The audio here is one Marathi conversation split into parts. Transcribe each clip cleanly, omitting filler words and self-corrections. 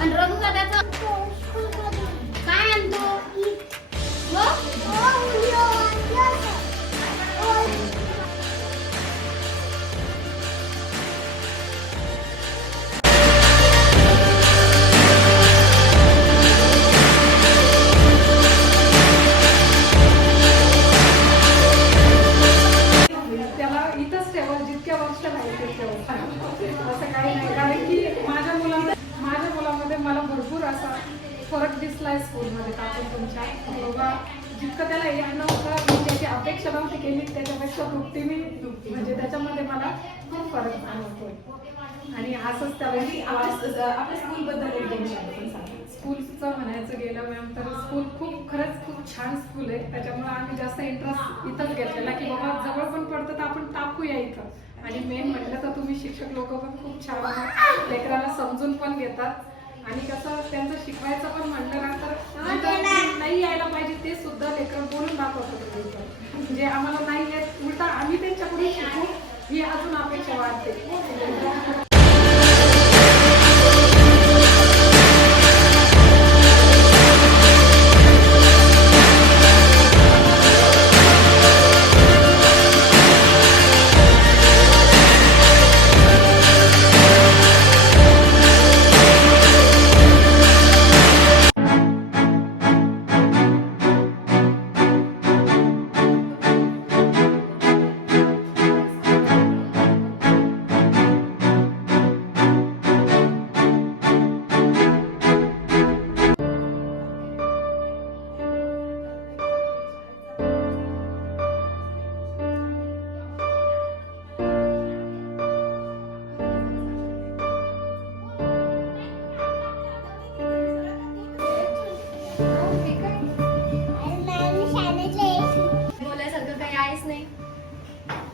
आणि रघु दादाचं काय आणतो मला भरपूर असा फरक दिसलाय स्कूलमध्ये काकून तुमच्या बाबा जितकं त्याला येत नव्हतं मी त्याची अपेक्षा नव्हती केली त्याच्यापेक्षा तृप्ती मी म्हणजे त्याच्यामध्ये मला खूप फरक जाणवतोय आणि असंच त्याला आपल्या स्कूलबद्दल एक दोन शब्द पण सांगा. स्कूलचं म्हणायचं गेलं मॅम तर स्कूल खरंच खूप छान स्कूल आहे त्याच्यामुळे आम्ही जास्त इंटरेस्ट इथंच घेतलेला की बाबा जवळ पण पडतं तर आपण टाकूया इथं आणि मेन म्हटलं तर तुम्ही शिक्षक लोक पण खूप छान लेकराला समजून पण घेतात आणि कसं त्यांचं शिकवायचं पण म्हटलं ना तर नाही यायला पाहिजे ते सुद्धा लेकर बोलून दाखवतात जे आम्हाला नाही येत उलटा आम्ही त्यांच्याकडून शिकू ही अजून अपेक्षा वाढते.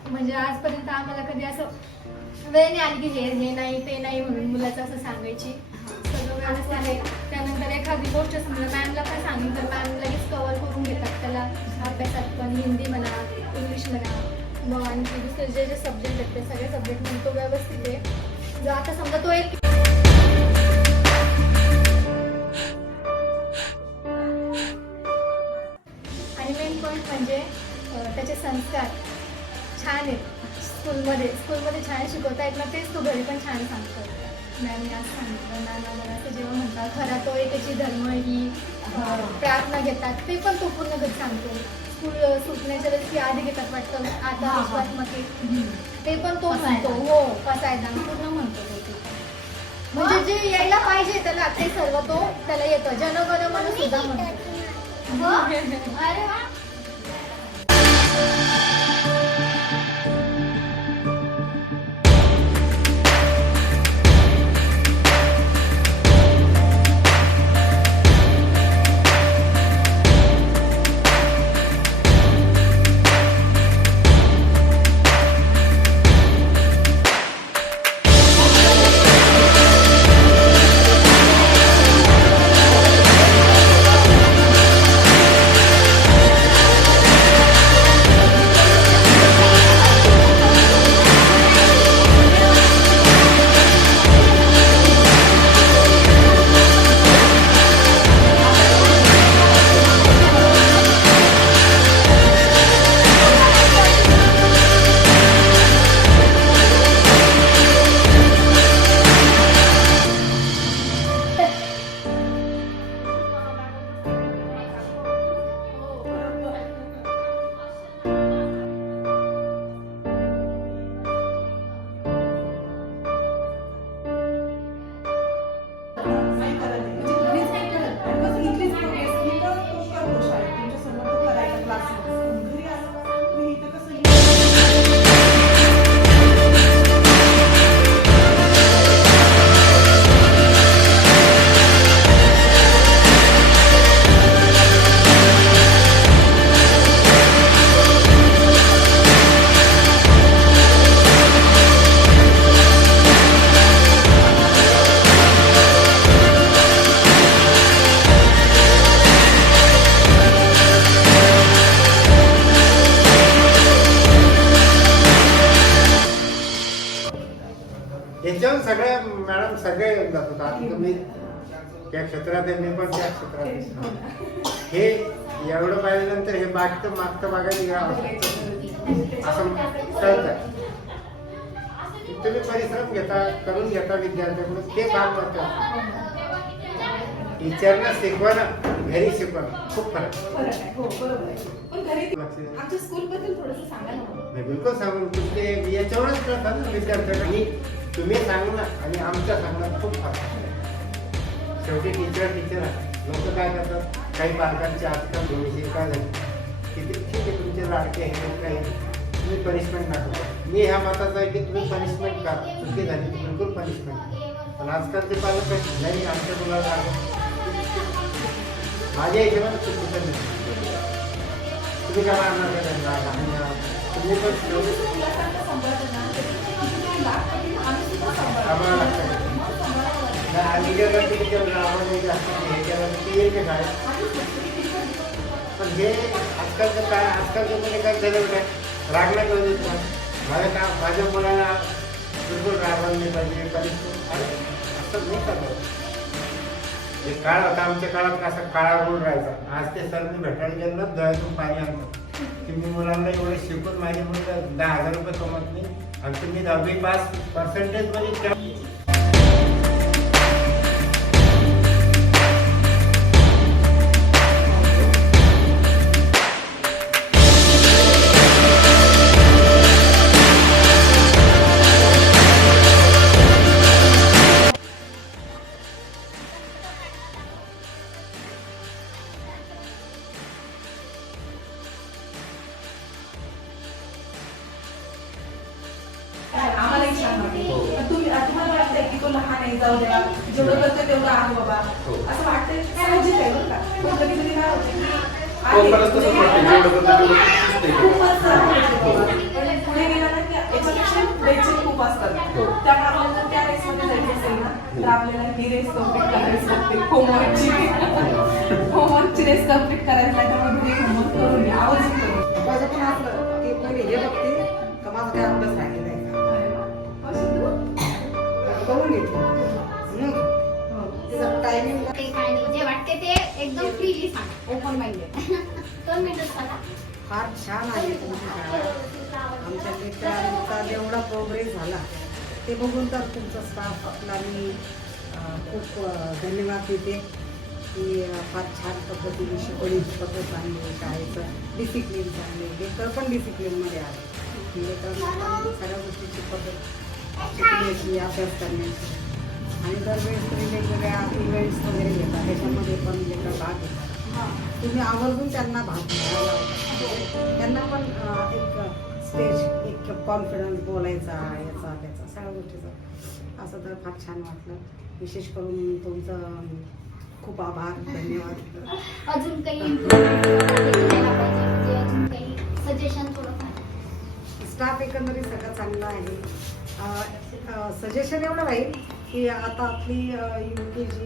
म्हणजे आजपर्यंत आम्हाला कधी असं वेळ नाही आली की हे नाही ते नाही म्हणून मुलाचं असं सांगायची सगळं व्यवस्थित आहे. त्यानंतर एखादी गोष्ट समजा मॅमला काय सांगितलं तर मॅम लगेच कव्हर करून घेतात त्याला अभ्यासात पण हिंदी म्हणा इंग्लिश म्हणा मग आणखी दुसरे जे जे सब्जेक्ट आहेत ते सगळे सब्जेक्ट म्हणून तो व्यवस्थित आहे. जर आता समजा तो एक आणि मेन पॉईंट म्हणजे त्याचे संस्कार छान आहेत स्कूलमध्ये छान शिकवता येत ना तेच तो घरी पण छान सांगतो. मॅमने असं सांगितलं मॅम आम्हाला असं जेव्हा म्हणतात खरा तो एकाची धर्म ही प्रार्थना घेतात ते पण तो पूर्ण घरी सांगतो. स्कूल सुटण्याच्या वेळेस की आधी घेतात वाटतं आता विश्वासमध्ये ते पण तो म्हणतो हो फसायदा पूर्ण म्हणतो तो. म्हणजे जे यायला पाहिजे त्याला ते सर्व तो त्याला येतं जनगण मन सुद्धा म्हणतो. अरे वा. याच्यावर सगळ्या मॅडम सगळे येऊन जातात. आता तुम्ही त्या क्षेत्रात आहे, मी पण त्या क्षेत्रात आहे. हे एवढं पाहिल्यानंतर हे मागचं बघायला घ्यावं असं कळतं. तुम्ही परिश्रम करून घेता विद्यार्थ्यांकडून, ते फार महत्वाचं. टीचरना शिकवणं घरी शिकवणं खूप फरक आहे. हो, बरोबर आहे. पण घरी लक्ष द्या. आमच्या स्कूल बद्दल थोडंसं सांगा ना. नाही, बिलकुल सांगून ते याच्यावरच कळतात ना विद्यार्थ्यांना. आणि तुम्ही सांगणं आणि आमच्या सांगण्यात खूप फरक आहे. शेवटी टीचर आहे. लोक काय करतात, काही पालकांचे आजकाल भविष्य काय झाले की ठीक आहे तुमचे लाडके हे काही तुम्ही पनिशमेंट नका. मी ह्या मताचा आहे की तुम्ही पनिशमेंट करा, चुकी झाली तर बिलकुल पनिशमेंट. पण आजकालचे पालक नाही, आमच्या मुलाला माझ्या हिशोबाने चुकीचं नाही. तुम्ही काय मारणार का त्यांना? तुम्ही पण मुलासारखं सांभाळतं ना, तरी किती तुम्ही लागतं, आम्ही सुद्धा सांभाळतो. आम्हाला लागतं. मग सांभाळावं लागतं. आणि जर ते हे केलं तर ते येते काय. पण हे आजकालचं काय, आजकालच्या मुले काय झालं काय रागला करू देत नाही. माझ्या मुलाला बिलकुल रागवलं नाही पाहिजे. अरे असं नाही करत. जे काळ होता आमच्या काळात कसा काळा रोड राहायचा. आज ते सर मी भेटायला गेलो ना, डोळ्यातून पाणी आणतो की मी मुलांना एवढे शिकून माझे मुलं 10,000 रुपये कमवत नाही आणि तुम्ही 10वी पास पर्सेंटेजमध्ये आम्हालाही छान वाटतं. तुम्हाला वाटतंय की तो लहान आहे, जाऊ द्या, जेवढं करतोय तेवढं आहे बाबा, असं वाटतंय. साहजिक आहे बरं का. पण कधी कधी काय होतं की खूपच आवडते बाबा. पण पुढे गेला ना की याच्यापेक्षा बेचैन खूप असतात. त्यामुळे आपल्याला जर त्या रेसमध्ये जायचं असेल ना, तर आपल्याला ही रेस कम्प्लीट करावीच लागते. होमवर्कची रेस कम्प्लीट करायची नाही. त्यामुळे घरी होमवर्क करून घ्या, आवर्जून करून. माझं पण असलं की कोणी हे बघते का माझा काय अभ्यास राहिलेला आहे का करून घेते. तिचा टायमिंग ते काय नाही, जे वाटते ते एकदम फ्रीली सांग, ओपन माइंडेड. 2 मिनिटं सांगा. फार छान आहे तुमची शाळा. आमच्या मित्रांचा जेवढा प्रोग्रेस झाला ते बघून तर तुमचा स्टाफ आपला मी खूप धन्यवाद देते की फार छान पद्धतीने शिकवण्याची पद्धत चांगली आहे. शाळेचं डिसिप्लिन चांगले, लेकर पण डिसिप्लिनमध्ये आहे. लेकरांना पण सगळ्या गोष्टीची पद्धत शिकण्याची, अभ्यास करण्याची. आणि दरवेळेस तुम्ही वेगवेगळ्या इव्हेंट्स वगैरे घेता, त्याच्यामध्ये पण लेकर भाग घेतात. तुम्ही आवर्जून त्यांना भाग घ्यायला लावता. त्यांना पण एक स्टेज, एक कॉन्फिडन्स बोलायचा, याचा त्याचा सगळ्या गोष्टीचा. असं तर फार छान वाटलं. विशेष करून तुमचं खूप आभार, धन्यवाद. अजून काही improvement करायला पाहिजे, म्हणजे अजून काही सजेशन थोडंफार. स्टाफ एकंदरीत सगळं चांगला आहे. सजेशन एवढं राहील की आता आपली UKG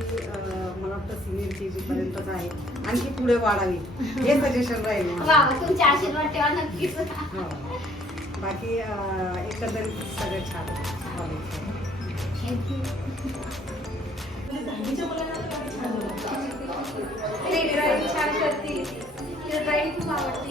मला वाटतं सिनियर KG पर्यंतच आहे, आणखी पुढे वाढावी हे सजेशन राहील मला. वा, तुमचे आशीर्वाद ठेवा नक्कीच. हो. बाकी एकंदरीत सगळं छान कॉलेज. दहावीच्या मुलांना तर छान वाटतं. ड्राइंग छान करते, तिला ड्राइंग खूप आवडते.